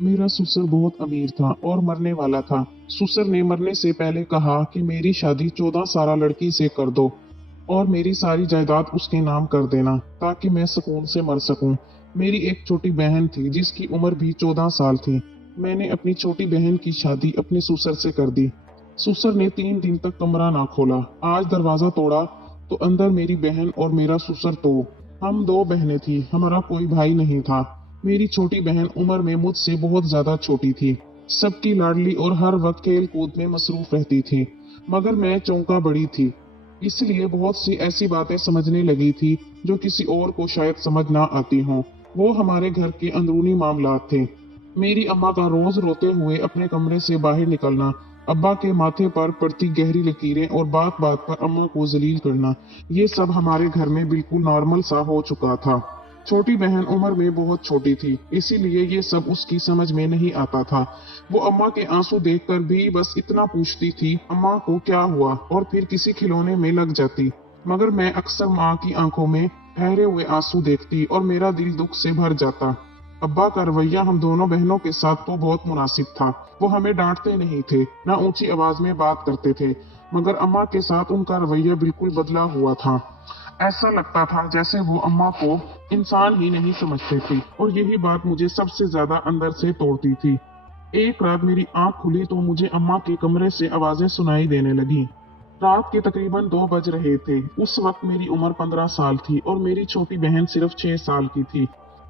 मेरा ससुर बहुत अमीर था और मरने वाला था। ससुर ने मरने से पहले कहा कि मेरी शादी 14 साल लड़की से कर दो और मेरी सारी जायदाद उसके नाम कर देना ताकि मैं सुकून से मर सकूं। मेरी एक छोटी बहन थी जिसकी उम्र भी 14 साल थी। मैंने अपनी छोटी बहन की शादी अपने ससुर से कर दी। ससुर ने 3 दिन तक कमरा ना खोला। आज दरवाजा तोड़ा तो अंदर मेरी बहन और मेरा ससुर तो। हम दो बहनें थी, हमारा कोई भाई नहीं था। मेरी छोटी बहन उम्र में मुझसे बहुत ज्यादा छोटी थी, सबकी लाडली और हर वक्त खेल कूद में मसरूफ रहती थी। मगर मैं चौंका बड़ी थी, इसलिए बहुत सी ऐसी बातें समझने लगी थी जो किसी और को शायद समझ ना आती हों। वो हमारे घर के अंदरूनी मामलात थे। मेरी अम्मा का रोज रोते हुए अपने कमरे से बाहर निकलना, अब्बा के माथे पर पड़ती गहरी लकीरें और बात बात पर अम्मा को जलील करना, ये सब हमारे घर में बिल्कुल नॉर्मल सा हो चुका था। छोटी बहन उम्र में बहुत छोटी थी, इसीलिए ये सब उसकी समझ में नहीं आता था। वो अम्मा के आंसू देखकर भी बस इतना पूछती थी, अम्मा को क्या हुआ, और फिर किसी खिलौने में लग जाती। मगर मैं अक्सर माँ की आंखों में ठहरे हुए आंसू देखती और मेरा दिल दुख से भर जाता। अब्बा का रवैया हम दोनों बहनों के साथ तो बहुत मुनासिब था। वो हमें डांटते नहीं थे, ना ऊंची आवाज में बात करते थे। मगर अम्मा के साथ उनका रवैया बिल्कुल बदला हुआ था। ऐसा लगता था जैसे वो अम्मा को इंसान ही नहीं समझते थे, और यही बात मुझे सबसे ज्यादा अंदर से तोड़ती थी। एक रात मेरी आंख खुली तो मुझे अम्मा के कमरे से आवाजें सुनाई देने लगी। रात के तकरीबन 2 बज रहे थे। उस वक्त मेरी उम्र 15 साल थी और मेरी छोटी बहन सिर्फ 6 साल की थी।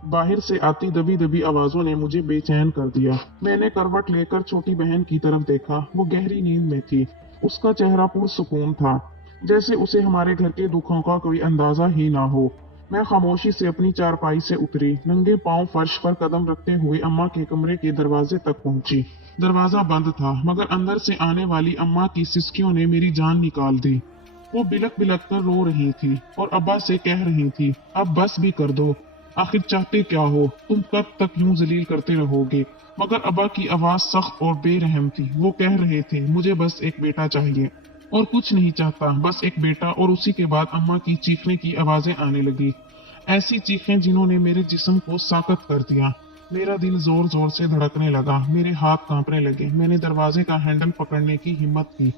बाहर से आती दबी दबी आवाजों ने मुझे बेचैन कर दिया। मैंने करवट लेकर छोटी बहन की तरफ देखा। वो गहरी नींद में थी। उसका चेहरा पुरसुकून था, जैसे उसे हमारे घर के दुखों का कोई अंदाजा ही ना हो। मैं खामोशी से अपनी चारपाई से उतरी, नंगे पांव फर्श पर कदम रखते हुए अम्मा के कमरे के दरवाजे तक पहुंची। दरवाजा बंद था, मगर अंदर से आने वाली अम्मा की सिसकियों ने मेरी जान निकाल दी। वो बिलक बिलक कर रो रही थी और अब्बा से कह रही थी, अब बस भी कर दो। आखिर चाहते क्या हो? तुम कब तक यूं जलील करते रहोगे? मगर अब्बा की आवाज सख्त और बेरहम थी। वो कह रहे थे, मुझे बस एक बेटा चाहिए और कुछ नहीं चाहता, बस एक बेटा। और उसी के बाद अम्मा की चीखने की आवाजें आने लगी, ऐसी चीखें जिन्होंने मेरे जिस्म को साकत कर दिया। मेरा दिल जोर जोर से धड़कने लगा, मेरे हाथ कांपने लगे। मैंने दरवाजे का हैंडल पकड़ने की हिम्मत की,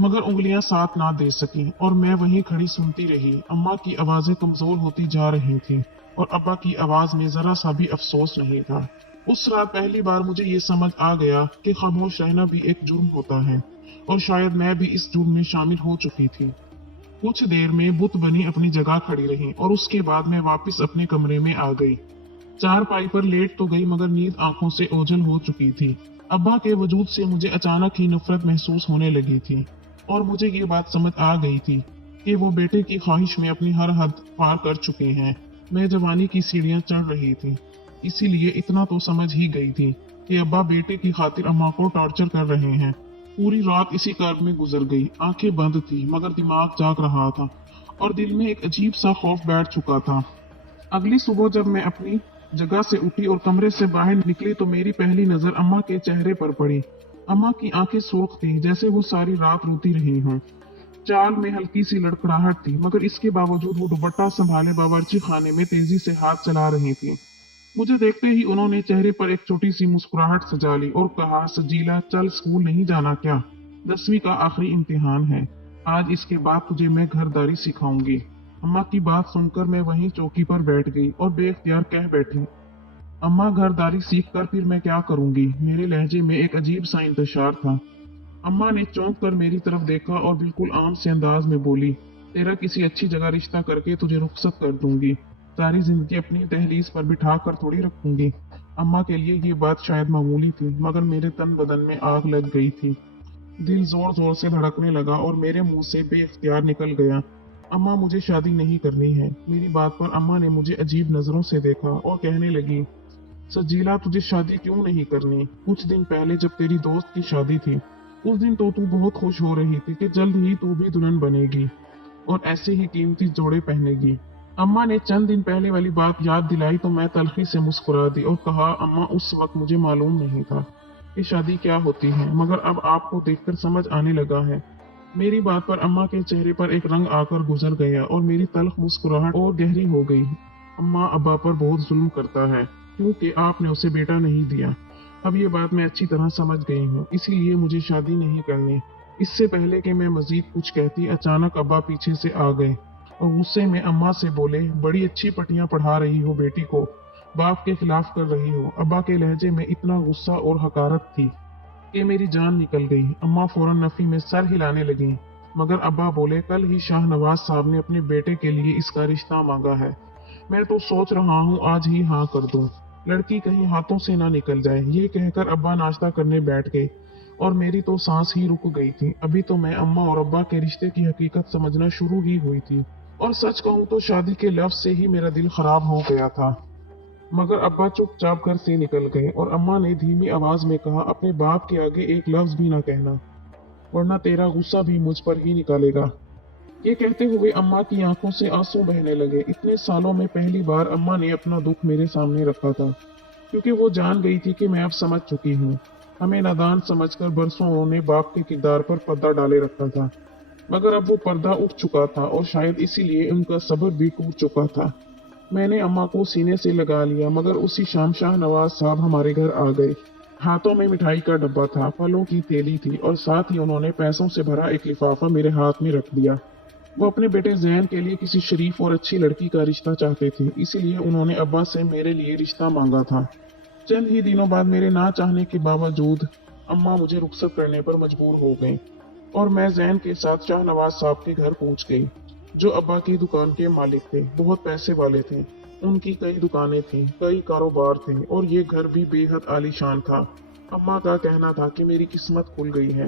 मगर उंगलियां साथ ना दे सकी और मैं वहीं खड़ी सुनती रही। अम्मा की आवाजें कमजोर होती जा रही थी और अब्बा की आवाज में जरा सा भी अफसोस नहीं था। उस रात पहली बार मुझे ये समझ आ गया कि खामोश रहना भी एक जुर्म होता है, और शायद मैं भी इस जुर्म में शामिल हो चुकी थी। कुछ देर में बुत बनी अपनी जगह खड़ी रही और उसके बाद मैं वापस अपने कमरे में आ गई। चारपाई पर लेट तो गई, मगर नींद आंखों से ओझल हो चुकी थी। अब्बा के वजूद से मुझे अचानक ही नफरत महसूस होने लगी थी, और मुझे ये बात समझ आ गई थी कि वो बेटे की ख्वाहिश में अपनी हर हद पार कर चुके हैं। मैं जवानी की सीढ़ियां चढ़ रही थी, इसीलिए इतना तो समझ ही गई थी कि अब्बा बेटे की खातिर अम्मा को टॉर्चर कर रहे हैं। पूरी रात इसी कर्म में गुजर गई। आंखें बंद थी, मगर दिमाग जाग रहा था और दिल में एक अजीब सा खौफ बैठ चुका था। अगली सुबह जब मैं अपनी जगह से उठी और कमरे से बाहर निकली तो मेरी पहली नजर अम्मा के चेहरे पर पड़ी। अम्मा की आंखें सुर्ख थी, जैसे वो सारी रात रोती रही हों। चाल में हल्की सी लड़खड़ाहट थी, मगर इसके बावजूद वो दुपट्टा संभाले बावर्ची खाने में तेजी से हाथ चला रही थी। मुझे देखते ही उन्होंने चेहरे पर एक छोटी सी मुस्कुराहट सजा ली और कहा, सजीला चल, स्कूल नहीं जाना क्या? 10वीं का आखिरी इम्तिहान है, आज इसके बाद तुझे मैं घरदारी सिखाऊंगी। अम्मा की बात सुनकर मैं वहीं चौकी पर बैठ गई और बेख्तियार कह बैठी, अम्मा घरदारी सीख कर फिर मैं क्या करूंगी? मेरे लहजे में एक अजीब सा इंतशार था। अम्मा ने चौंक कर मेरी तरफ देखा और बिल्कुल आम से अंदाज में बोली, तेरा किसी अच्छी जगह रिश्ता करके तुझे रुखसत कर दूंगी, सारी जिंदगी अपनी दहलीज पर बिठा कर थोड़ी रखूंगी। अम्मा के लिए ये बात शायद मामूली थी, मगर मेरे तन बदन में आग लग गई थी। दिल जोर जोर से धड़कने लगा और मेरे मुंह से बेइख्तियार निकल गया, अम्मा मुझे शादी नहीं करनी है। मेरी बात पर अम्मा ने मुझे अजीब नजरों से देखा और कहने लगी, सजीला तुझे शादी क्यों नहीं करनी? कुछ दिन पहले जब तेरी दोस्त की शादी थी, उस दिन तो तू बहुत खुश हो रही थी कि जल्द ही तू भी दुल्हन बनेगी और ऐसे ही कीमती जोड़े पहनेगी। अम्मा ने चंद दिन पहले वाली बात याद दिलाई तो मैं तल्खी से मुस्कुरा दी और कहा, अम्मा उस वक्त मुझे मालूम नहीं था कि शादी क्या होती है, मगर अब आपको देखकर समझ आने लगा है। मेरी बात पर अम्मा के चेहरे पर एक रंग आकर गुजर गया और मेरी तल्ख मुस्कुराहट और गहरी हो गई। अम्मा अब्बा पर बहुत जुल्म करता है क्योंकि आपने उसे बेटा नहीं दिया। اب یہ بات میں اچھی طرح سمجھ گئی ہوں، اسی لیے مجھے شادی نہیں کرنی۔ اس سے پہلے کہ میں مزید کچھ کہتی، اچانک ابا پیچھے سے آ گئے اور غصے میں اماں سے بولے، بڑی اچھی پٹیاں پڑھا رہی ہو بیٹی کو، باپ کے خلاف کر رہی ہو۔ ابا کے لہجے میں اتنا غصہ اور حقارت تھی کہ میری جان نکل گئی۔ اماں فوراً نفی میں سر ہلانے لگیں، مگر ابا بولے، کل ہی شاہ نواز صاحب نے اپنے بیٹے کے لیے اس کا رشتہ مانگا ہے، میں تو سوچ رہا ہوں آج ہی ہاں کر دوں، لڑکی کہیں ہاتھوں سے نہ نکل جائے۔ یہ کہہ کر ابا ناشتہ کرنے بیٹھ گئے اور میری تو سانس ہی رک گئی تھی۔ ابھی تو میں اماں اور ابا کے رشتے کی حقیقت سمجھنا شروع ہی ہوئی تھی، اور سچ کہوں تو شادی کے لفظ سے ہی میرا دل خراب ہو گیا تھا۔ مگر ابا چپ چاپ گھر سے نکل گئے اور اماں نے دھیمی آواز میں کہا، اپنے باپ کے آگے ایک لفظ بھی نہ کہنا، ورنہ تیرا غصہ بھی مجھ پر ہی نکالے گا۔ یہ کہتے ہوئے اماں کی آنکھوں سے آنسو بہنے لگے۔ اتنے سالوں میں پہلی بار اماں نے اپنا دکھ میرے سامنے رکھا تھا، کیونکہ وہ جان گئی تھی کہ میں اب سمجھ چکی ہوں۔ ہمیں نادان سمجھ کر برسوں انہوں نے باپ کے کردار پر پردہ ڈالے رکھا تھا، مگر اب وہ پردہ اٹھ چکا تھا اور شاید اسی لیے ان کا صبر بھی ٹوٹ چکا تھا۔ میں نے اماں کو سینے سے لگا لیا، مگر اسی شام شاہ نواز صاحب ہمارے گھر آ گئے۔ ہاتھوں میں مٹھائی کا ڈبہ تھا، پھلوں کی تھیلی تھی اور ساتھ ہی انہوں نے پیسوں سے بھرا ایک لفافہ میرے ہاتھ میں رکھ دیا۔ وہ اپنے بیٹے زین کے لیے کسی شریف اور اچھی لڑکی کا رشتہ چاہتے تھے، اسی لیے انہوں نے ابا سے میرے لیے رشتہ مانگا تھا۔ چند ہی دنوں بعد میرے نہ چاہنے کے باوجود اماں مجھے رخصت کرنے پر مجبور ہو گئیں اور میں زین کے ساتھ شاہ نواز صاحب کے گھر پہنچ گئی، جو ابا کی دکان کے مالک تھے، بہت پیسے والے تھے۔ ان کی کئی دکانیں تھیں، کئی کاروبار تھے اور یہ گھر بھی بے حد عالی شان تھا۔ اماں کا کہنا تھا کہ میری قسمت کھل گئی ہے،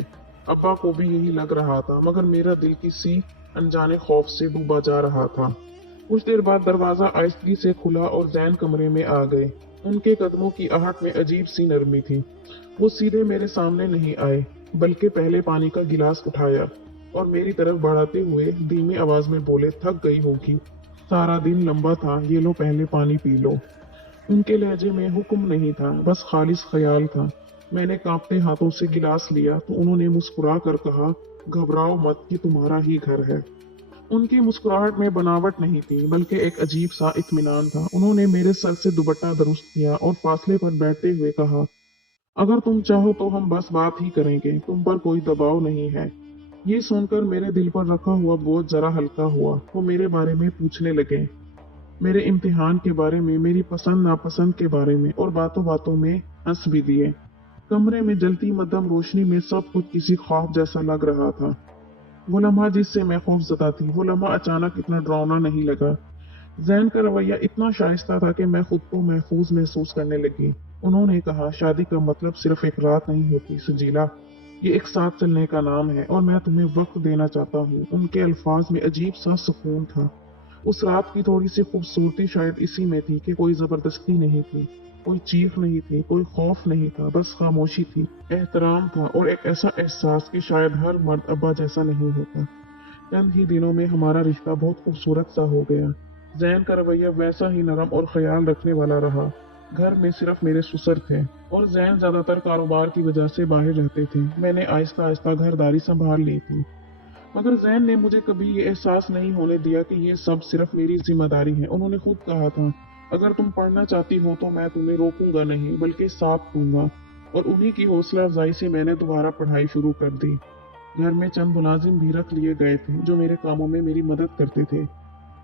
ابا کو بھی یہی لگ رہا تھا، مگر میرا دل کسی انجانے خوف سے ڈوبا جا رہا تھا۔ کچھ دیر بعد دروازہ آہستگی سے کھلا اور زین کمرے میں آ گئے۔ ان کے قدموں کی آہٹ میں عجیب سی نرمی تھی۔ وہ سیدھے میرے سامنے نہیں آئے، بلکہ پہلے پانی کا گلاس اٹھایا اور میری طرف بڑھاتے ہوئے دھیمی آواز میں بولے، تھک گئی ہوگی، سارا دن لمبا تھا، یہ لو پہلے پانی پی لو۔ ان کے لہجے میں حکم نہیں تھا، بس خالص خیال تھا۔ میں نے کانپتے ہاتھوں سے گلاس لیا تو انہوں نے مسکرا کر کہا، گھبراؤ مت، یہ تمہارا ہی گھر ہے۔ ان کی مسکراہٹ میں بناوٹ نہیں تھی، بلکہ ایک عجیب سا اطمینان تھا۔ انہوں نے میرے سر سے دوپٹہ درست کیا اور فاصلے پر بیٹھتے ہوئے کہا، اگر تم چاہو تو ہم بس بات ہی کریں گے، تم پر کوئی دباؤ نہیں ہے۔ یہ سن کر میرے دل پر رکھا ہوا بوجھ ذرا ہلکا ہوا۔ وہ میرے بارے میں پوچھنے لگے، میرے امتحان کے بارے میں، میری پسند ناپسند کے بارے میں، اور باتوں باتوں میں ہنس بھی دیے۔ کمرے میں جلتی مدھم روشنی میں سب کچھ کسی خواب جیسا لگ رہا تھا۔ وہ لمحہ جس سے میں خوف زدہ تھی، وہ لمحہ اچانک اتنا ڈراؤنا نہیں لگا۔ زین کا رویہ اتنا شائستہ تھا کہ میں خود کو محفوظ محسوس کرنے لگی۔ انہوں نے کہا، شادی کا مطلب صرف ایک رات نہیں ہوتی سجیلا، یہ ایک ساتھ چلنے کا نام ہے، اور میں تمہیں وقت دینا چاہتا ہوں۔ ان کے الفاظ میں عجیب سا سکون تھا۔ اس رات کی تھوڑی سی خوبصورتی شاید اسی میں تھی کہ کوئی زبردستی نہیں تھی، کوئی چیخ نہیں تھی، کوئی خوف نہیں تھا، بس خاموشی تھی، احترام تھا اور ایک ایسا احساس کہ شاید ہر مرد ابا جیسا نہیں ہوتا۔ چند ہی دنوں میں ہمارا رشتہ بہت خوبصورت سا ہو گیا۔ زین کا رویہ ویسا ہی نرم اور خیال رکھنے والا رہا۔ گھر میں صرف میرے سسر تھے اور زین زیادہ تر کاروبار کی وجہ سے باہر رہتے تھے۔ میں نے آہستہ آہستہ گھرداری سنبھال لی تھی، مگر زین نے مجھے کبھی یہ احساس نہیں ہونے دیا کہ یہ سب صرف میری ذمہ داری ہے۔ انہوں نے خود کہا تھا، اگر تم پڑھنا چاہتی ہو تو میں تمہیں روکوں گا نہیں، بلکہ ساتھ دوں گا، اور انہی کی حوصلہ افزائی سے میں نے دوبارہ پڑھائی شروع کر دی۔ گھر میں چند ملازم بھی رکھ لیے گئے تھے جو میرے کاموں میں میری مدد کرتے تھے،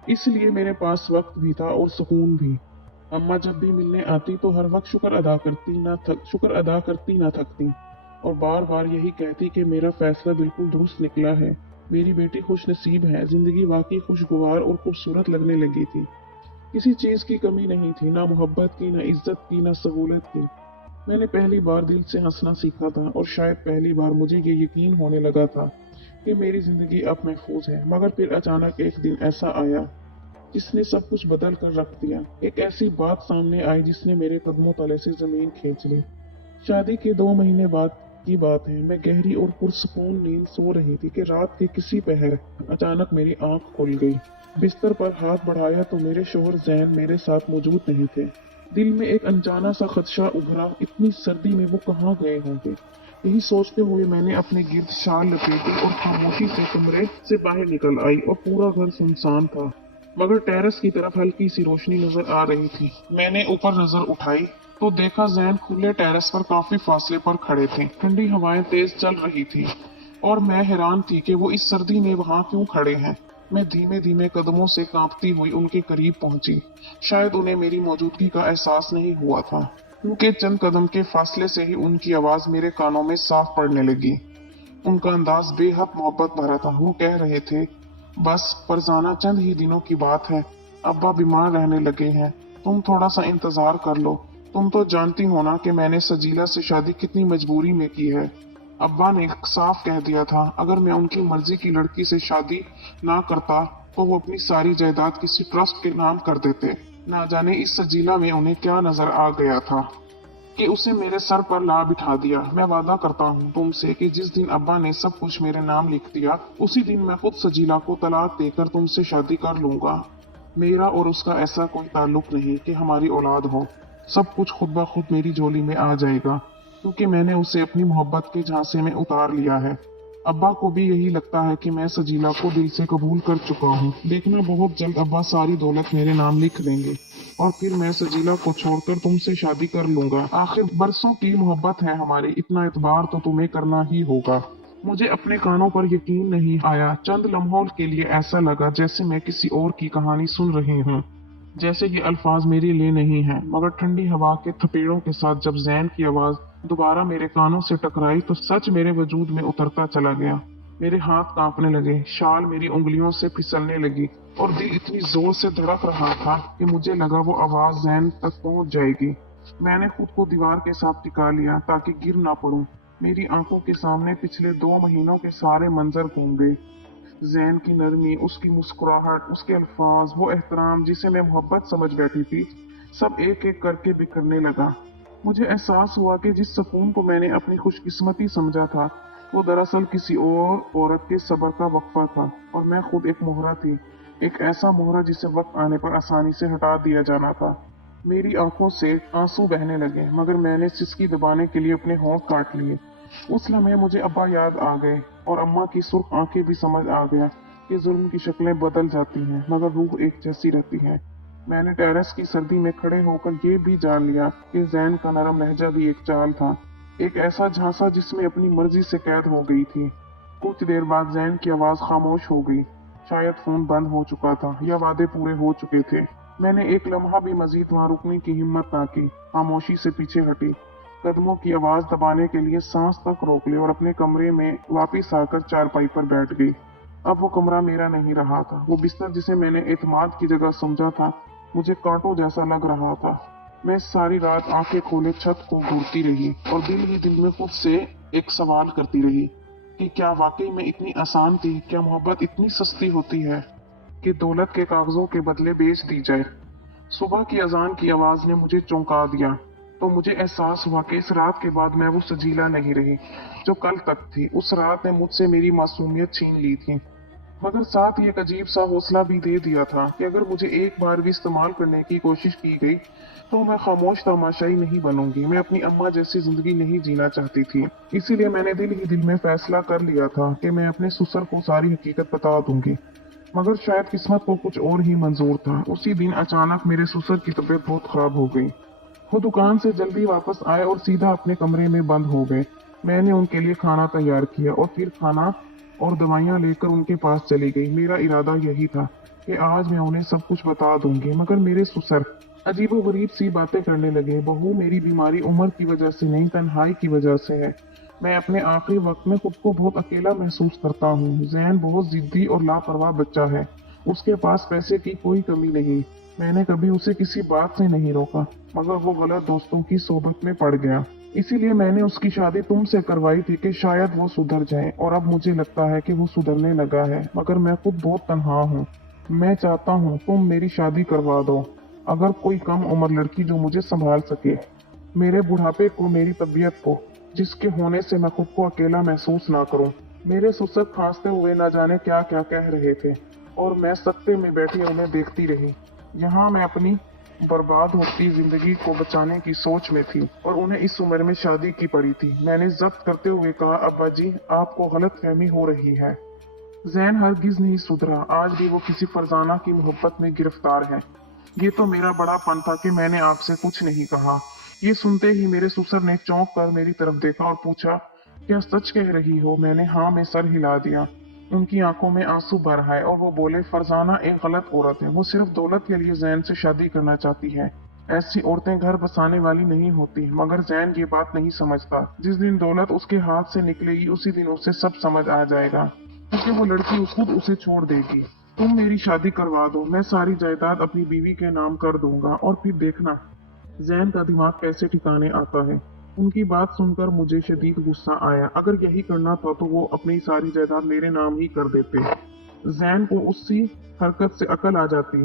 اس لیے میرے پاس وقت بھی تھا اور سکون بھی۔ اماں جب بھی ملنے آتی تو ہر وقت شکر ادا کرتی نہ تھکتی، اور بار بار یہی کہتی کہ میرا فیصلہ بالکل درست نکلا ہے، میری بیٹی خوش نصیب ہے، زندگی واقعی خوشگوار اور خوبصورت لگنے لگی تھی۔ کسی چیز کی کمی نہیں تھی، نہ محبت کی، نہ عزت کی، نہ سہولت کی۔ میں نے پہلی بار دل سے ہنسنا سیکھا تھا، اور شاید پہلی بار مجھے یہ یقین ہونے لگا تھا کہ میری زندگی اب محفوظ ہے۔ مگر پھر اچانک ایک دن ایسا آیا جس نے سب کچھ بدل کر رکھ دیا۔ ایک ایسی بات سامنے آئی جس نے میرے قدموں تلے سے زمین کھینچ لی۔ شادی کے 2 مہینے بعد کی بات ہے، میں گہری اور پرسکون نیند سو رہی تھی کہ رات کے کسی پہر اچانک میری آنکھ کھل گئی۔ بستر پر ہاتھ بڑھایا تو میرے شوہر زین میرے ساتھ موجود نہیں تھے۔ دل میں ایک انجانا سا خدشہ ابھرا، اتنی سردی میں وہ کہاں گئے ہوں گے؟ یہی سوچتے ہوئے میں نے اپنے گرد شال لپیٹی اور خاموشی سے کمرے سے باہر نکل آئی، اور پورا گھر سنسان تھا، مگر ٹیرس کی طرف ہلکی سی روشنی نظر آ رہی تھی۔ میں نے اوپر نظر اٹھائی तो देखा जैन खुले टेरेस पर काफी फासले पर खड़े थे। ठंडी हवाएं तेज चल रही थी और मैं हैरान थी कि वो इस सर्दी में वहां क्यों खड़े हैं। मैं धीमे धीमे कदमों से कांपती हुई उनके करीब पहुंची। शायद उन्हें मेरी मौजूदगी का एहसास नहीं हुआ था, क्योंकि चंद कदम के फासले से ही उनकी आवाज मेरे कानों में साफ पड़ने लगी। उनका अंदाज बेहद मोहब्बत भरा था। वो कह रहे थे, बस फरजाना, चंद ही दिनों की बात है, अब्बा बीमार रहने लगे हैं, तुम थोड़ा सा इंतजार कर लो। तुम तो जानती हो ना कि मैंने सजीला से शादी कितनी मजबूरी में की है। अब्बा ने साफ कह दिया था, अगर मैं उनकी मर्जी की लड़की से शादी ना करता तो वो अपनी सारी जायदाद किसी ट्रस्ट के नाम कर देते। ना जाने इस सजीला में उन्हें क्या नजर आ गया था कि उसे मेरे सर पर ला बिठा दिया। मैं वादा करता हूँ तुमसे कि जिस दिन अब्बा ने सब कुछ मेरे नाम लिख दिया, उसी दिन मैं खुद सजीला को तलाक देकर तुमसे शादी कर लूंगा। मेरा और उसका ऐसा कोई ताल्लुक नहीं कि हमारी औलाद हो। सब कुछ खुद ब खुद मेरी झोली में आ जाएगा, क्योंकि मैंने उसे अपनी मोहब्बत के झांसे में उतार लिया है। अब्बा को भी यही लगता है कि मैं सजीला को दिल से कबूल कर चुका हूँ। देखना, बहुत जल्द अब्बा सारी दौलत मेरे नाम लिख देंगे और फिर मैं सजीला को छोड़कर तुमसे शादी कर लूंगा। आखिर बरसों की मोहब्बत है हमारी, इतना एतबार तो तुम्हें करना ही होगा। मुझे अपने कानों पर यकीन नहीं आया। चंद लम्हों के लिए ऐसा लगा जैसे मैं किसी और की कहानी सुन रही हूँ, जैसे ये अल्फाज मेरे लिए नहीं हैं। मगर ठंडी हवा के थपेड़ों के साथ जब जैन की आवाज दोबारा मेरे कानों से टकराई तो सच मेरे वजूद में उतरता चला गया। मेरे हाथ कांपने लगे, शाल मेरी उंगलियों से फिसलने लगी और दिल इतनी जोर से धड़क रहा था कि मुझे लगा वो आवाज जैन तक पहुंच जाएगी। मैंने खुद को दीवार के साथ टिका लिया ताकि गिर ना पड़ूं। मेरी आंखों के सामने पिछले 2 महीनों के सारे मंजर घूम गए। जैन की नरमी, उसकी मुस्कुराहट, उसके अल्फाज, वो एहतराम जिसे मैं मोहब्बत समझ बैठी थी, सब एक एक करके बिखरने लगा। मुझे एहसास हुआ कि जिस सुकून को मैंने अपनी खुशकिस्मती समझा था, वो दरअसल किसी और औरत के सब्र का वक्फा था और मैं खुद एक मोहरा थी, एक ऐसा मोहरा जिसे वक्त आने पर आसानी से हटा दिया जाना था। मेरी आंखों से आंसू बहने लगे, मगर मैंने सिसकी दबाने के लिए अपने होंठ काट लिए। उस लम्हे मुझे अब्बा याद आ गए और अम्मा की सुर्ख आंखें भी समझ आ गया कि जुल्म की शक्लें बदल जाती हैं मगर रूह एक जैसी रहती है। मैंने टेरेस की सर्दी में खड़े होकर ये भी जान लिया कि जैन का नरम लहजा भी एक चाल था, एक ऐसा झांसा जिसमें अपनी मर्जी से कैद हो गई थी। कुछ देर बाद जैन की आवाज खामोश हो गई। शायद फोन बंद हो चुका था या वादे पूरे हो चुके थे। मैंने एक लम्हा भी मजीद वहां रुकने की हिम्मत ना की। खामोशी से पीछे हटी, कदमों की आवाज दबाने के लिए सांस तक रोक ली और अपने कमरे में वापस आकर चारपाई पर बैठ गई। अब वो कमरा मेरा नहीं रहा था। वो बिस्तर जिसे मैंने एतमाद की जगह समझा था, मुझे कांटों जैसा लग रहा था। मैं सारी रात आंखें खोले छत को घूरती रही और दिल ही दिल में खुद से एक सवाल करती रही कि क्या वाकई में इतनी आसान थी? क्या मोहब्बत इतनी सस्ती होती है कि दौलत के कागजों के बदले बेच दी जाए? सुबह की अजान की आवाज ने मुझे चौंका दिया तो मुझे एहसास हुआ कि इस रात के बाद मैं वो सजीला नहीं रही जो कल तक थी। उस रात ने मुझसे मेरी मासूमियत छीन ली थी, मगर साथ ही एक अजीब सा हौसला भी दे दिया था कि अगर मुझे एक बार भी इस्तेमाल करने की कोशिश की गई तो मैं खामोश तमाशाई नहीं बनूंगी। मैं अपनी अम्मा जैसी जिंदगी नहीं जीना चाहती थी। इसीलिए मैंने दिल ही दिल में फैसला कर लिया था कि मैं अपने ससुर को सारी हकीकत बता दूंगी। मगर शायद किस्मत को कुछ और ही मंजूर था। उसी दिन अचानक मेरे ससुर की तबीयत बहुत खराब हो गई। वो दुकान से जल्दी वापस आए और सीधा अपने कमरे में बंद हो गए। मैंने उनके लिए खाना तैयार किया और फिर खाना और दवाइयां लेकर उनके पास चली गई। मेरा इरादा यही था कि आज मैं उन्हें सब कुछ बता दूंगी, मगर मेरे ससुर अजीबोगरीब सी बातें करने लगे। बहू, मेरी बीमारी उम्र की वजह से नहीं, तन्हाई की वजह से है। मैं अपने आखिरी वक्त में खुद को बहुत अकेला महसूस करता हूँ। जैन बहुत जिद्दी और लापरवाह बच्चा है। उसके पास पैसे की कोई कमी नहीं। मैंने कभी उसे किसी बात से नहीं रोका, मगर वो गलत दोस्तों की सोबत में पड़ गया। इसीलिए मैंने उसकी शादी तुमसे करवाई थी कि शायद वो सुधर जाए, और अब मुझे लगता है कि वो सुधरने लगा है। मगर मैं खुद बहुत तन्हा हूँ। मैं चाहता हूँ तुम मेरी शादी करवा दो, अगर कोई कम उम्र लड़की जो मुझे संभाल सके, मेरे बुढ़ापे को, मेरी तबीयत को, जिसके होने से मैं खुद को अकेला महसूस ना करूं। मेरे ससुर खांसते हुए न जाने क्या क्या कह रहे थे और मैं सत्ते में बैठी उन्हें देखती रही। यहाँ मैं अपनी बर्बाद होती जिंदगी को बचाने की सोच में थी और उन्हें इस उम्र में शादी की पड़ी थी। मैंने जब्त करते हुए कहा, अब्बा जी, आपको गलतफहमी हो रही है। जैन हरगिज नहीं सुधरा। आज भी वो किसी फरजाना की मोहब्बत में गिरफ्तार है। ये तो मेरा बड़ापन था कि मैंने आपसे कुछ नहीं कहा। ये सुनते ही मेरे ससुर ने चौंक कर मेरी तरफ देखा और पूछा, क्या सच कह रही हो? मैंने हाँ में सर हिला दिया। उनकी आंखों में आंसू भर आए और वो बोले, फरजाना एक गलत औरत है। वो सिर्फ दौलत के लिए जैन से शादी करना चाहती है। ऐसी औरतें घर बसाने वाली नहीं होती। मगर जैन ये बात नहीं समझता। जिस दिन दौलत उसके हाथ से निकलेगी उसी दिन उसे सब समझ आ जाएगा, क्योंकि वो लड़की खुद उसे छोड़ देगी। तुम मेरी शादी करवा दो, मैं सारी जायदाद अपनी बीवी के नाम कर दूंगा और फिर देखना जैन का दिमाग कैसे ठिकाने आता है। उनकी बात सुनकर मुझे शदीद गुस्सा आया। अगर यही करना था तो वो अपनी सारी जायदाद मेरे नाम ही कर देते। जैन को उसकी हरकत से अकल आ जाती,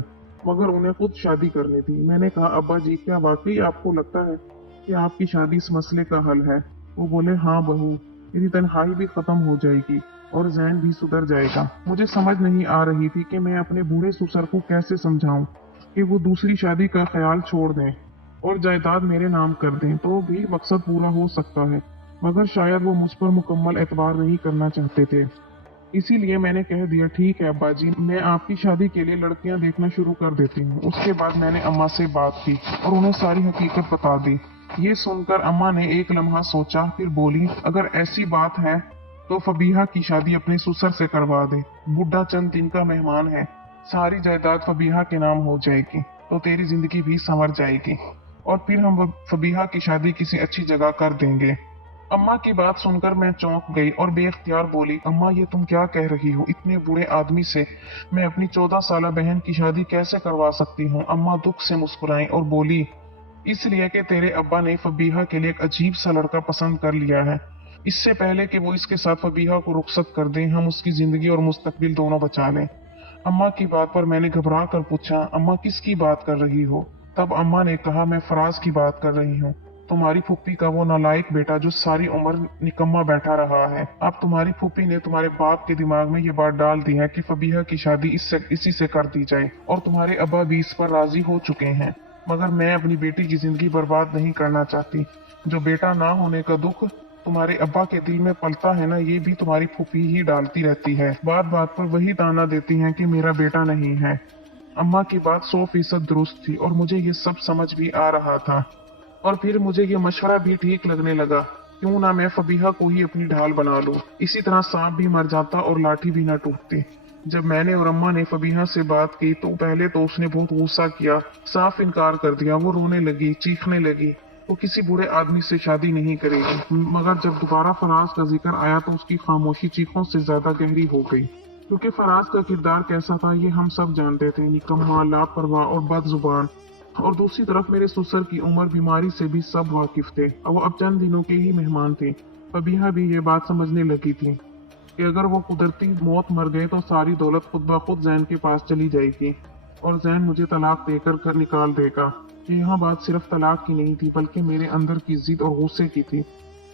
मगर उन्हें खुद शादी करनी थी। मैंने कहा, अब्बा जी, क्या वाकई आपको लगता है कि आपकी शादी इस मसले का हल है? वो बोले, हाँ बहू, मेरी तन्हाई भी खत्म हो जाएगी और जैन भी सुधर जाएगा। मुझे समझ नहीं आ रही थी कि मैं अपने बूढ़े ससुर को कैसे समझाऊं कि वो दूसरी शादी का ख्याल छोड़ दें और जायदाद मेरे नाम कर दें, तो भी मकसद पूरा हो सकता है। मगर शायद वो मुझ पर मुकम्मल एतबार नहीं करना चाहते थे। इसीलिए मैंने कह दिया, ठीक है अब्बा जी, मैं आपकी शादी के लिए लड़कियां देखना शुरू कर देती हूँ। उसके बाद मैंने अम्मा से बात की और उन्हें सारी हकीकत बता दी। ये सुनकर अम्मा ने एक लम्हा सोचा, फिर बोली, अगर ऐसी बात है तो फबीहा की शादी अपने ससुर से करवा दे। बुढ़ा चंद दिन का मेहमान है। सारी जायदाद फबीहा के नाम हो जाएगी तो तेरी जिंदगी भी संवर जाएगी और फिर हम फबीहा की शादी किसी अच्छी जगह कर देंगे। अम्मा की बात सुनकर मैं चौंक गई और बेख्तियार बोली, अम्मा ये तुम क्या कह रही हो? इतने बूढ़े आदमी से मैं अपनी 14 साला बहन की शादी कैसे करवा सकती हूँ? अम्मा दुख से मुस्कुराई और बोली, इसलिए कि तेरे अब्बा ने फबीहा के लिए एक अजीब सा लड़का पसंद कर लिया है। इससे पहले कि वो इसके साथ फबीहा को रुखसत कर दें, हम उसकी जिंदगी और मुस्तकबिल दोनों बचा लें। अम्मा की बात पर मैंने घबरा कर पूछा, अम्मा किसकी बात कर रही हो? तब अम्मा ने कहा, मैं फराज की बात कर रही हूँ, तुम्हारी फूफी का वो नालायक बेटा जो सारी उम्र निकम्मा बैठा रहा है। अब तुम्हारी फूफी ने तुम्हारे बाप के दिमाग में ये बात डाल दी है कि फबीहा की शादी इसी से कर दी जाए और तुम्हारे अब्बा भी इस पर राजी हो चुके हैं। मगर मैं अपनी बेटी की जिंदगी बर्बाद नहीं करना चाहती। जो बेटा ना होने का दुख तुम्हारे अब्बा के दिल में पलता है ना, ये भी तुम्हारी फूफी ही डालती रहती है। बात बात पर वही ताना देती हैं कि मेरा बेटा नहीं है। अम्मा की बात 100% दुरुस्त थी और मुझे ये सब समझ भी आ रहा था। और फिर मुझे ये मशवरा भी ठीक लगने लगा, क्यों ना मैं फबीहा को ही अपनी ढाल बना लूं। इसी तरह सांप भी मर जाता और लाठी भी ना टूटती। जब मैंने और अम्मा ने फबीहा से बात की तो पहले तो उसने बहुत गुस्सा किया, साफ इनकार कर दिया। वो रोने लगी, चीखने लगी, वो किसी बुरे आदमी से शादी नहीं करेगी। मगर जब दोबारा फराज का जिक्र आया तो उसकी खामोशी चीखों से ज्यादा गहरी हो गई, क्योंकि फराज का किरदार कैसा था ये हम सब जानते थे, निकम्मा, लापरवाह और बदजुबान। और दूसरी तरफ मेरे ससुर की उम्र, बीमारी से भी सब वाकिफ थे और वो अब चंद दिनों के ही मेहमान थे। फबीहा भी ये बात समझने लगी थी कि अगर वो कुदरती मौत मर गए तो सारी दौलत खुद ब खुद जैन के पास चली जाएगी और जैन मुझे तलाक देकर घर निकाल देगा। यहाँ बात सिर्फ तलाक की नहीं थी, बल्कि मेरे अंदर की जिद और गुस्से की थी।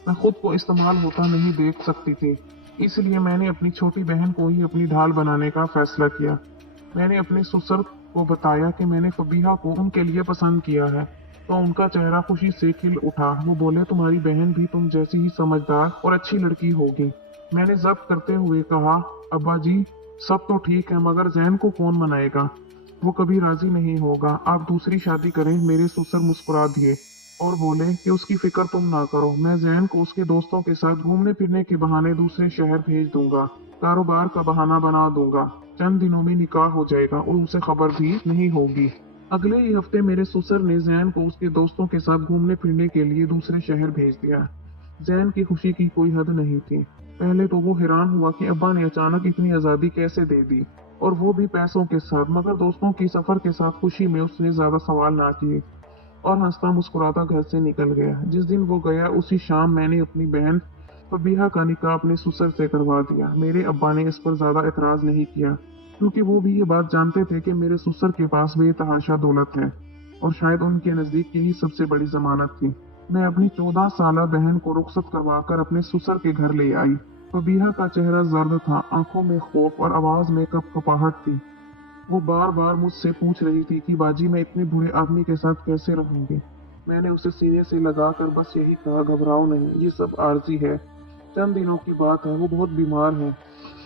मैं खुद को इस्तेमाल होता नहीं देख सकती थी, इसलिए मैंने अपनी छोटी बहन को ही अपनी ढाल बनाने का फैसला किया। मैंने अपने ससुर को बताया कि मैंने फबीहा को उनके लिए पसंद किया है, तो उनका चेहरा खुशी से खिल उठा। वो बोले, तुम्हारी बहन भी तुम जैसी ही समझदार और अच्छी लड़की होगी। मैंने जब्त करते हुए कहा, अब्बा जी, सब तो ठीक है, मगर जैन को कौन मनाएगा? वो कभी राजी नहीं होगा। आप दूसरी शादी करें। मेरे ससुर मुस्कुरा दिए और बोले कि उसकी फिक्र तुम ना करो, मैं जैन को उसके दोस्तों के साथ घूमने फिरने के बहाने दूसरे शहर भेज दूंगा, कारोबार का बहाना बना दूंगा। चंद दिनों में निकाह हो जाएगा और उसे खबर भी नहीं होगी। अगले ही हफ्ते मेरे ससुर ने जैन को उसके दोस्तों के साथ घूमने फिरने के लिए दूसरे शहर भेज दिया। जैन की खुशी की कोई हद नहीं थी। पहले तो वो हैरान हुआ कि अब्बा ने अचानक इतनी आजादी कैसे दे दी, और वो भी पैसों के साथ। मगर दोस्तों की सफर के साथ खुशी में उसने ज्यादा सवाल ना किए और हंसता मुस्कुराता घर से निकल गया। जिस दिन वो गया उसी शाम मैंने अपनी बहन फबीहा का निकाह अपने ससुर से करवा दिया। मेरे अब्बा ने इस पर ज्यादा एतराज नहीं किया, क्योंकि वो भी ये बात जानते थे कि मेरे ससुर के पास बेतहाशा दौलत है और शायद उनके नजदीक यही सबसे बड़ी जमानत थी। मैं अपनी 14 साला बहन को रुखसत करवाकर अपने ससुर के घर ले आई। फबीहा का चेहरा जर्द था, आंखों में खौफ और आवाज में कपकपाहट थी। वो बार बार मुझसे पूछ रही थी कि बाजी, मैं इतने बूढ़े आदमी के साथ कैसे रहूंगी। मैंने उसे सीने से लगाकर बस यही कहा, घबराओ नहीं, ये सब आर्जी है, चंद दिनों की बात है, वो बहुत बीमार है,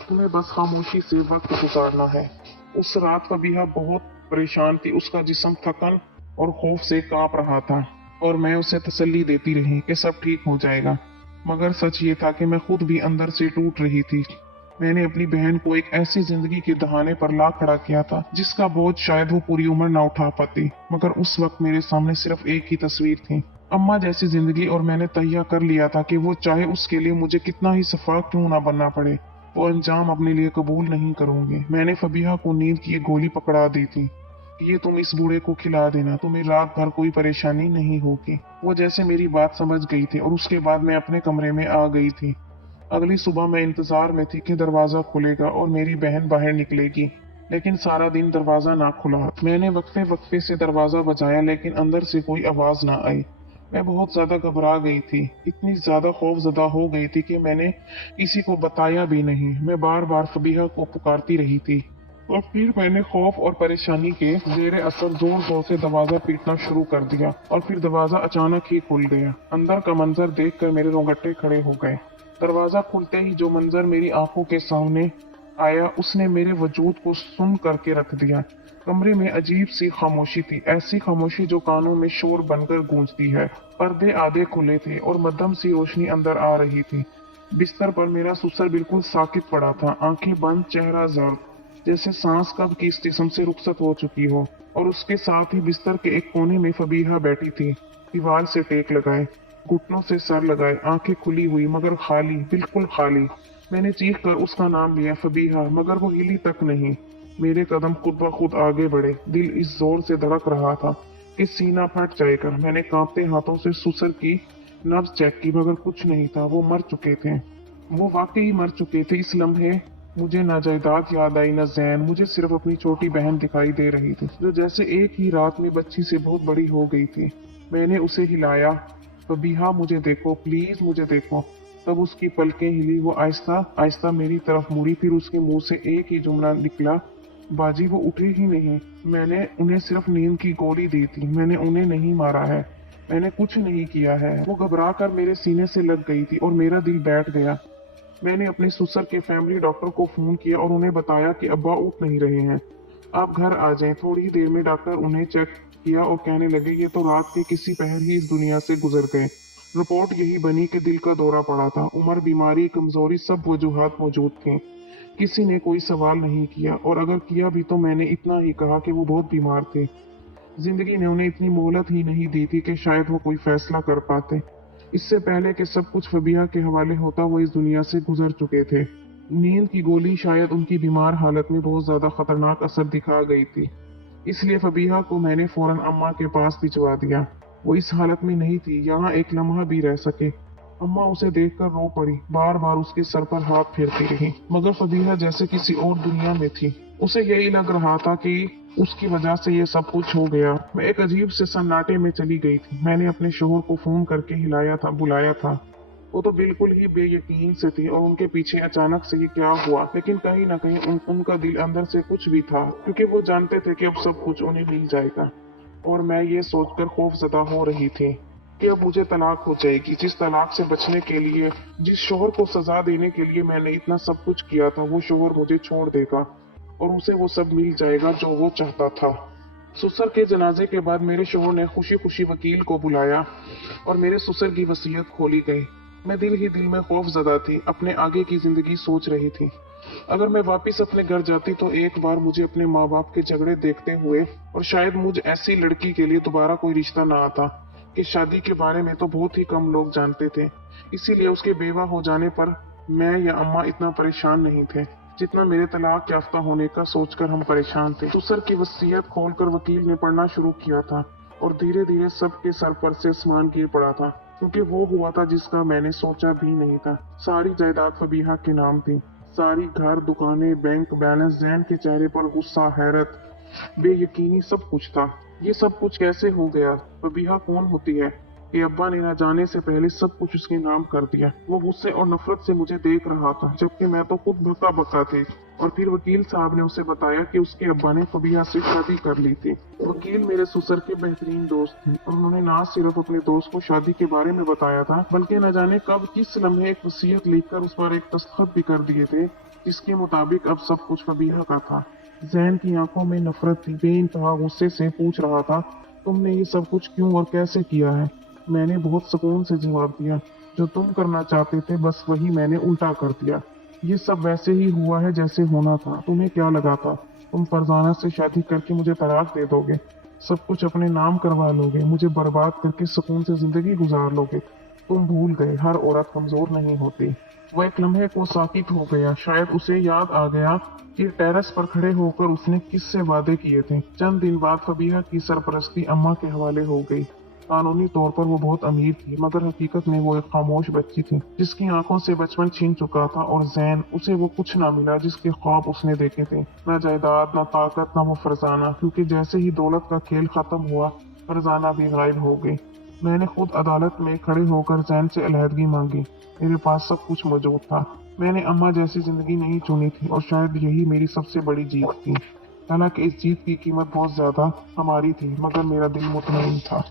तुम्हें बस खामोशी से वक्त गुजारना है। उस रात फबीहा बहुत परेशान थी, उसका जिस्म थकन और खौफ से कांप रहा था। और मैं उसे तसल्ली देती रही कि सब ठीक हो जाएगा, मगर सच ये था कि मैं खुद भी अंदर से टूट रही थी। मैंने अपनी बहन को एक ऐसी जिंदगी के दहाने पर ला खड़ा किया था जिसका बोझ शायद वो पूरी उम्र ना उठा पाती, मगर उस वक्त मेरे सामने सिर्फ एक ही तस्वीर थी, अम्मा जैसी जिंदगी। और मैंने तय कर लिया था कि वो चाहे उसके लिए मुझे कितना ही सफा क्यों ना बनना पड़े, वो अंजाम अपने लिए कबूल नहीं करूंगी। मैंने फबीहा को नींद की एक गोली पकड़ा दी थी, ये तुम इस बूढ़े को खिला देना, तुम्हें रात भर कोई परेशानी नहीं होगी। वो जैसे मेरी बात समझ गई थी और उसके बाद मैं अपने कमरे में आ गई थी। अगली सुबह मैं इंतजार में थी कि दरवाजा खुलेगा और मेरी बहन बाहर निकलेगी, लेकिन सारा दिन दरवाजा ना खुला। मैंने वक्फे वक्फे से दरवाजा बजाया, लेकिन अंदर से कोई आवाज ना आई। मैं बहुत ज्यादा घबरा गई थी, इतनी ज्यादा खौफजदा हो गई थी कि मैंने किसी को बताया भी नहीं। मैं बार बार फबीहा को पुकारती रही थी, और फिर मैंने खौफ और परेशानी के जेर असर जोर जोर से दरवाजा पीटना शुरू कर दिया, और फिर दरवाजा अचानक ही खुल गया। अंदर का मंजर देखकर मेरे रोंगटे खड़े हो गए। दरवाजा खुलते ही जो मंजर मेरी आंखों के सामने आया, उसने मेरे वजूद को सुन करके रख दिया। कमरे में अजीब सी खामोशी थी, ऐसी खामोशी जो कानों में शोर बनकर गूंजती है। पर्दे आधे खुले थे और मध्यम सी रोशनी अंदर आ रही थी। बिस्तर पर मेरा ससुर बिल्कुल साकित पड़ा था, आंखें बंद, चेहरा जर्द, जैसे सांस कब की इस जिस्म से रुखसत हो चुकी हो। और उसके साथ ही बिस्तर के एक कोने में फबीहा बैठी थी, दीवार से टेक लगाए, घुटनों से सर लगाए, आंखें खुली हुई मगर खाली, बिल्कुल खाली। मैंने चीख कर उसका नाम लिया, फबीहा, मगर वो हिली तक नहीं। मेरे कदम खुद ब खुद आगे बढ़े। दिल इस जोर से धड़क रहा था कि सीना फट जाएगा। मैंने कांपते हाथों से ससुर की नब्ज चेक की, मगर कुछ नहीं था। वो मर चुके थे, वो वाकई मर चुके थे। इस लम्हे मुझे न जायदाद याद आई, न जैन, मुझे सिर्फ अपनी छोटी बहन दिखाई दे रही थी, जो जैसे एक ही रात में बच्ची से बहुत बड़ी हो गई थी। मैंने उसे हिलाया, फबीहा मुझे देखो, प्लीज मुझे देखो। तब उसकी पलकें हिली, वो आहिस्ता आहिस्ता मेरी तरफ मुड़ी, फिर उसके मुंह से एक ही जुमला निकला, बाजी। वो उठे ही नहीं। मैंने उन्हें सिर्फ नींद की गोली दी थी, मैंने उन्हें नहीं मारा है, मैंने कुछ नहीं किया है। वो घबरा कर मेरे सीने से लग गई थी और मेरा दिल बैठ गया। मैंने अपने ससुर के फैमिली डॉक्टर को फोन किया और उन्हें बताया कि अब्बा उठ नहीं रहे हैं, आप घर आ जाएं। थोड़ी ही देर में डॉक्टर उन्हें चेक किया और कहने लगे, ये तो रात के किसी पहर ही इस दुनिया से गुजर गए। रिपोर्ट यही बनी कि दिल का दौरा पड़ा था। उम्र, बीमारी, कमजोरी, सब वजूहात मौजूद थी। किसी ने कोई सवाल नहीं किया, और अगर किया भी तो मैंने इतना ही कहा कि वो बहुत बीमार थे। जिंदगी ने उन्हें इतनी मोहलत ही नहीं दी थी कि शायद वो कोई फैसला कर पाते। इससे पहले कि सब कुछ फबीहा के हवाले होता, वो इस दुनिया से गुजर चुके थे। नींद की गोली शायद उनकी बीमार हालत में बहुत ज्यादा खतरनाक असर दिखा गई थी, इसलिए फबीहा को मैंने फौरन अम्मा के पास भिजवा दिया। वो इस हालत में नहीं थी यहाँ एक लम्हा भी रह सके। अम्मा उसे देखकर रो पड़ी, बार बार उसके सर पर हाथ फेरती रही, मगर फबीहा जैसे किसी और दुनिया में थी। उसे यही लग रहा था कि उसकी वजह से ये सब कुछ हो गया। मैं एक अजीब से सन्नाटे में चली गई थी। मैंने अपने शोहर को फोन करके हिलाया था, बुलाया था। वो तो बिल्कुल ही बेयकीन से थे और उनके पीछे अचानक से ये क्या हुआ, लेकिन कहीं ना कहीं उनका दिल अंदर से कुछ भी था, क्योंकि वो जानते थे कि अब सब कुछ उन्हें मिल जाएगा। और मैं ये सोचकर खौफजदा हो रही थी कि अब मुझे तलाक हो जाएगी। जिस तलाक से बचने के लिए, जिस शोहर को सजा देने के लिए मैंने इतना सब कुछ किया था, वो शोहर मुझे छोड़ देगा और उसे वो सब मिल जाएगा जो वो चाहता था। ससुर के जनाजे के बाद मेरे शोहर ने खुशी खुशी वकील को बुलाया और मेरे ससुर की वसीयत खोली गई। मैं दिल ही दिल में खौफजदा थी, अपने आगे की जिंदगी सोच रही थी। अगर मैं वापस अपने घर जाती तो एक बार मुझे अपने माँ बाप के झगड़े देखते हुए, और शायद मुझ ऐसी लड़की के लिए दोबारा कोई रिश्ता ना आता कि शादी के बारे में तो बहुत ही कम लोग जानते थे। इसीलिए उसके बेवा हो जाने पर मैं या अम्मा इतना परेशान नहीं थे जितना मेरे तलाक याफ्ता होने का सोचकर हम परेशान थे। ससुर की वसीयत खोलकर वकील ने पढ़ना शुरू किया था और धीरे धीरे सबके सर पर से आसमान गिर पड़ा था, क्योंकि वो हुआ था जिसका मैंने सोचा भी नहीं था। सारी जायदाद फबीहा के नाम थी, सारी घर, दुकानें, बैंक बैलेंस। जैन के चेहरे पर गुस्सा, हैरत, बेयकीनी, सब कुछ था। ये सब कुछ कैसे हो गया? फबीहा कौन होती है कि अब्बा ने न जाने से पहले सब कुछ उसके नाम कर दिया। वो गुस्से और नफरत से मुझे देख रहा था, जबकि मैं तो खुद भक्का बक्का थी। और फिर वकील साहब ने उसे बताया कि उसके अब्बा ने फबीहा से शादी कर ली थी। वकील मेरे ससुर के बेहतरीन दोस्त थे और उन्होंने ना सिर्फ अपने दोस्त को शादी के बारे में बताया था, बल्कि न जाने कब किस लम्हे एक वसीयत लिखकर उस पर एक दस्तखत भी कर दिए थे, जिसके मुताबिक अब सब कुछ फबीहा का था। जैन की आंखों में नफरत थी, बेइंतहा गुस्से से पूछ रहा था, तुमने ये सब कुछ क्यों और कैसे किया है? मैंने बहुत सुकून से जवाब दिया, जो तुम करना चाहते थे बस वही मैंने उल्टा कर दिया। ये सब वैसे ही हुआ है जैसे होना था। तुम्हें क्या लगा था तुम फरजाना से शादी करके मुझे तलाक दे दोगे, सब कुछ अपने नाम करवा लोगे, मुझे बर्बाद करके सुकून से जिंदगी गुजार लोगे? तुम भूल गए हर औरत कमजोर नहीं होती। वह एक लम्हे को साकित हो गया। शायद उसे याद आ गया कि टेरेस पर खड़े होकर उसने किससे वादे किए थे। चंद दिन बाद फबीहा की सरपरस्ती अम्मा के हवाले हो गई। कानूनी तौर पर वो बहुत अमीर थी, मगर हकीकत में वो एक खामोश बच्ची थी जिसकी आंखों से बचपन छीन चुका था। और जैन, उसे वो कुछ ना मिला जिसके ख्वाब उसने देखे थे। न जायदाद, न ताकत, न वो फरजाना, क्योंकि जैसे ही दौलत का खेल खत्म हुआ फरजाना भी गायब हो गई। मैंने खुद अदालत में खड़े होकर जैन से अलहदगी मांगी। मेरे पास सब कुछ मौजूद था। मैंने अम्मा जैसी जिंदगी नहीं चुनी थी और शायद यही मेरी सबसे बड़ी जीत थी। हालांकि इस जीत की कीमत बहुत ज्यादा हमारी थी, मगर मेरा दिल मुतमईन था।